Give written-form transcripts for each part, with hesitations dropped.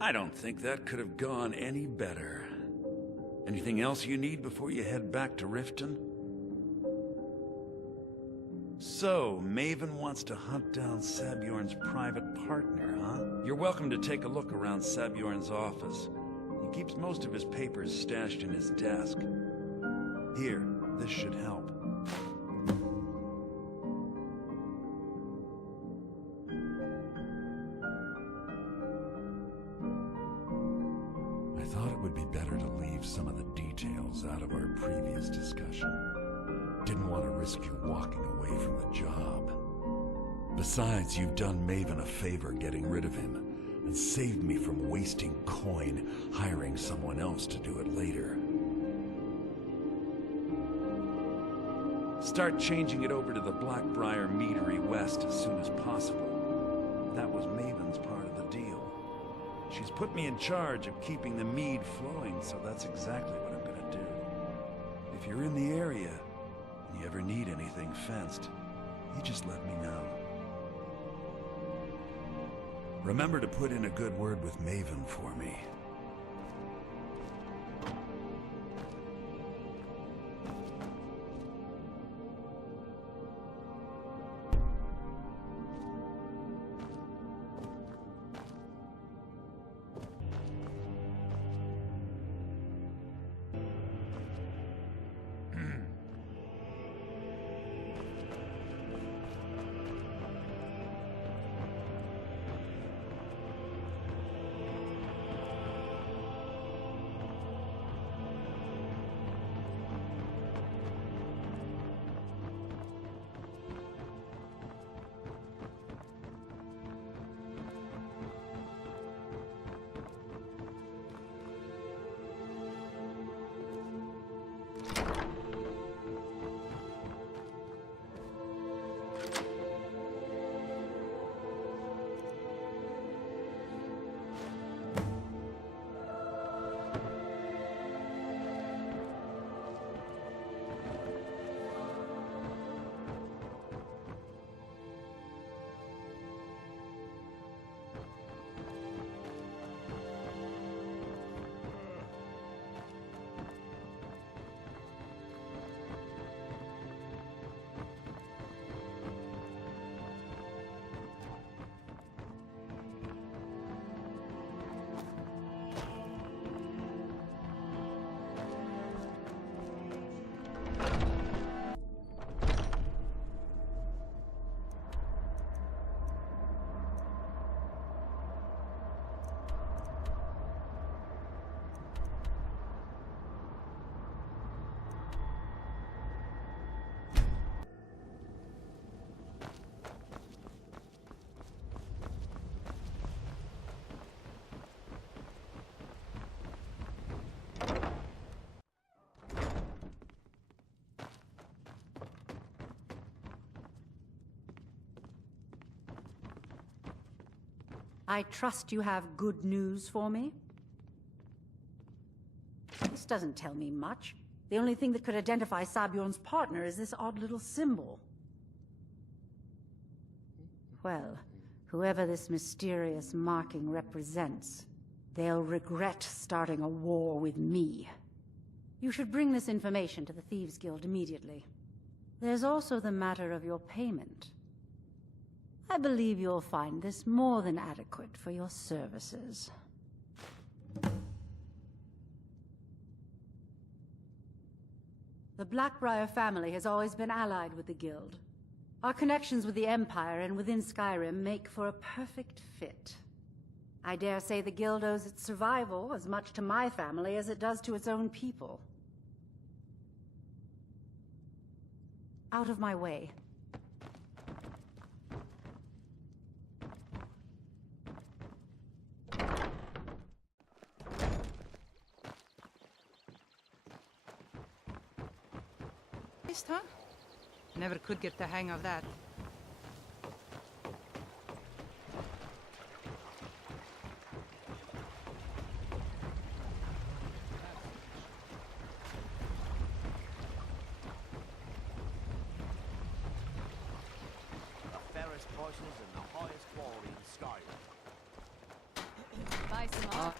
I don't think that could have gone any better. Anything else you need before you head back to Riften? So, Maven wants to hunt down Sobjorn'S private partner, huh? You're welcome to take a look around Sobjorn'S office. He keeps most of his papers stashed in his desk. Here, this should help. I thought it would be better to leave some of the details out of our previous discussion. Didn't want to risk you walking away from the job. Besides, you've done Maven a favor getting rid of him, and saved me from wasting coin hiring someone else to do it later. Start changing it over to the Blackbriar Meadery West as soon as possible. That was Maven's part of the deal. She's put me in charge of keeping the mead flowing, so that's exactly what I'm gonna do. If you're in the area, and you ever need anything fenced, you just let me know. Remember to put in a good word with Maven for me. I trust you have good news for me? This doesn't tell me much. The only thing that could identify Sobjorn'S partner is this odd little symbol. Well, whoever this mysterious marking represents, they'll regret starting a war with me. You should bring this information to the Thieves' Guild immediately. There's also the matter of your payment. I believe you'll find this more than adequate for your services. The Blackbriar family has always been allied with the Guild. Our connections with the Empire and within Skyrim make for a perfect fit. I dare say the Guild owes its survival as much to my family as it does to its own people. Out of my way. Huh? Never could get the hang of that. prices and the highest quality in Skyrim. Buy some art.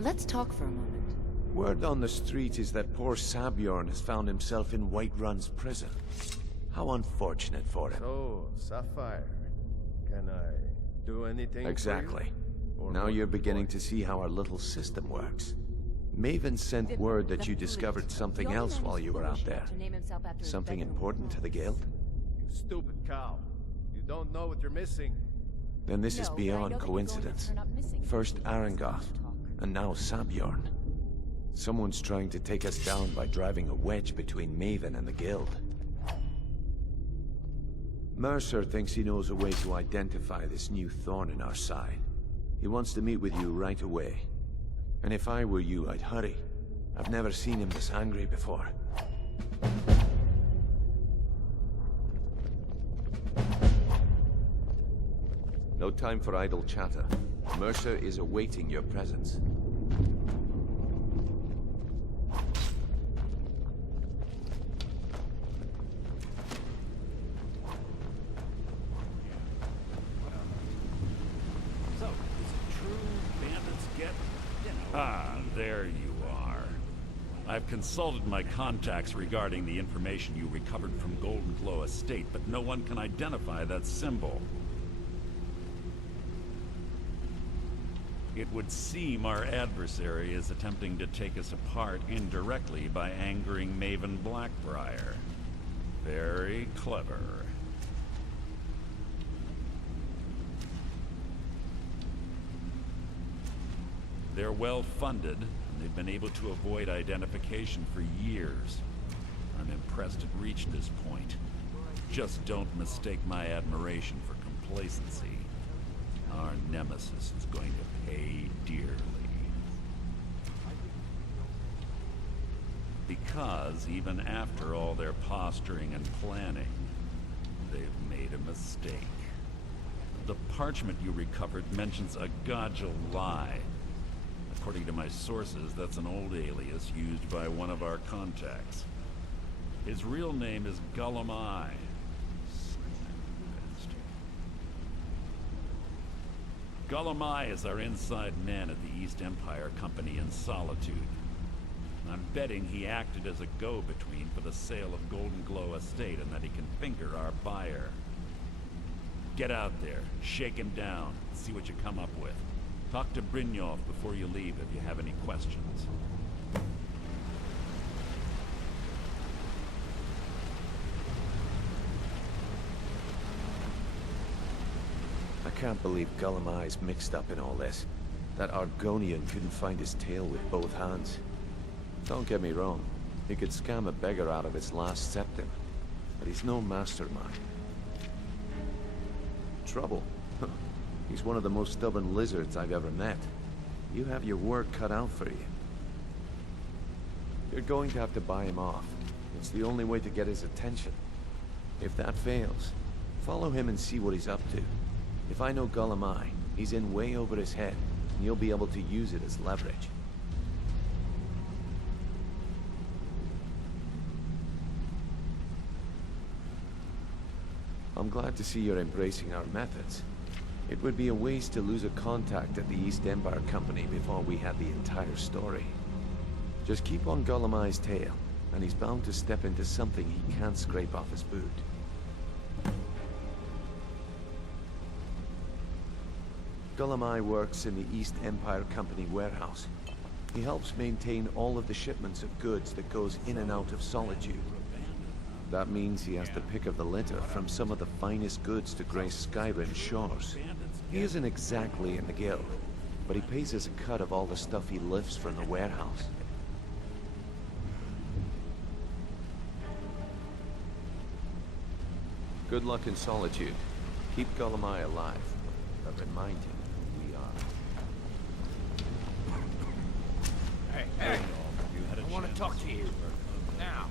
Let's talk for a moment. Word on the street is that poor Sobjorn has found himself in Whiterun's prison. How unfortunate for him. So, Sapphire, can I do anything Exactly. for you? Or Now more you're to the beginning point? to see how our little system works. Maven sent word that you discovered something else while you were out there. Something important to the guild? You stupid cow. You don't know what you're missing. Then this is beyond coincidence. First Arangoth, and now Sobjorn. Someone's trying to take us down by driving a wedge between Maven and the guild. Mercer thinks he knows a way to identify this new thorn in our side. He wants to meet with you right away. And if I were you, I'd hurry. I've never seen him this angry before. No time for idle chatter. Mercer is awaiting your presence. So, is it true bandits get... Ah, there you are. I've consulted my contacts regarding the information you recovered from Golden Glow Estate, but no one can identify that symbol. It would seem our adversary is attempting to take us apart indirectly by angering Maven Blackbriar. Very clever. They're well funded, and they've been able to avoid identification for years. I'm impressed it reached this point. Just don't mistake my admiration for complacency. Our nemesis is going to pay dearly. Because even after all their posturing and planning, they've made a mistake. The parchment you recovered mentions a Godjal lie. According to my sources, that's an old alias used by one of our contacts. His real name is Gullum. Gullum is our inside man at the East Empire Company in Solitude. I'm betting he acted as a go-between for the sale of Golden Glow Estate and that he can finger our buyer. Get out there, shake him down, see what you come up with. Talk to Brynjolf before you leave if you have any questions. I can't believe Gullum mixed up in all this. That Argonian couldn't find his tail with both hands. Don't get me wrong, he could scam a beggar out of its last septim, but he's no mastermind. Trouble? He's one of the most stubborn lizards I've ever met. You have your work cut out for you. You're going to have to buy him off. It's the only way to get his attention. If that fails, follow him and see what he's up to. If I know Gullum, he's in way over his head, and you'll be able to use it as leverage. I'm glad to see you're embracing our methods. It would be a waste to lose a contact at the East Empire Company before we had the entire story. Just keep on Gullum's tail, and he's bound to step into something he can't scrape off his boot. Gulamai works in the East Empire Company warehouse. He helps maintain all of the shipments of goods that goes in and out of Solitude. That means he has to pick up the litter from some of the finest goods to grace Skyrim's shores. He isn't exactly in the guild, but he pays us a cut of all the stuff he lifts from the warehouse. Good luck in Solitude. Keep Gulamai alive, but remind him who we are. Hey, I want to talk to you. Now.